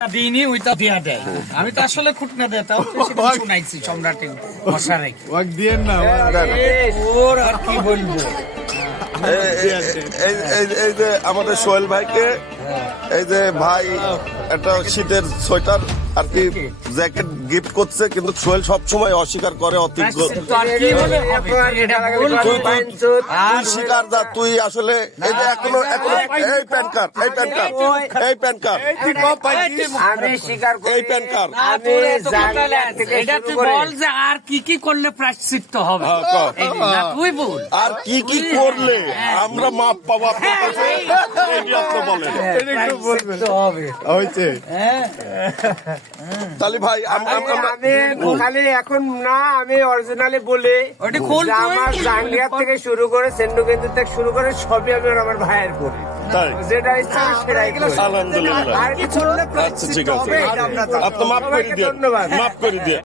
দিনই ওইটা দেয়া দেয়। আমি তো আসলে খুঁটনা দেতাম শুনাইছি সম্রাটের মশারাই দিয়েন না ওর আর কি বলবো। এই যে আমাদের সোহেল ভাইকে এই যে ভাই একটা শীতের সোয়েটার আর কি জ্যাকেট গিফট করছে, কিন্তু সোহেল সবসময় অস্বীকার করে অতিজ্ঞ। তো আর কি হলে হবে? এটা বলবো। তুই স্বীকার যা, তুই আসলে এই যে এখনো এই প্যান কার্ড এই প্যান কার্ড আমি স্বীকার করি এই প্যান কার্ড আমি জানলা থেকে এটা শুরু তুই করে বল যে আর কি কি করলে প্রায়শ্চিত্ত হবে। হ্যাঁ, কর। এই যে, না তুই বল। আর কি কি করলে আমরা মাপ পাবো আপনার কাছে, এই আপনি বলেন। প্রায়শ্চিত্ত হবে। হয়েছে তাহলে ভাই আমি খালি এখন না, আমি অরিজিনালি বলি ওটা খোল যে আমার জাঙ্গিয়ার থেকে শুরু করে সেন্ডু কেন্দ্র থেকে শুরু করে সবই আমি আমার ভাইয়ের করি, তাই যেটা ইচ্ছা আমি সেটাই করি। আলহামদুলিল্লাহ। আর কিছু হলে আচ্ছা ঠিক আছে, হবে, এটা আপনার আপনি মাফ করে দিয়ে ধন্যবাদ। মাফ করে দিয়ে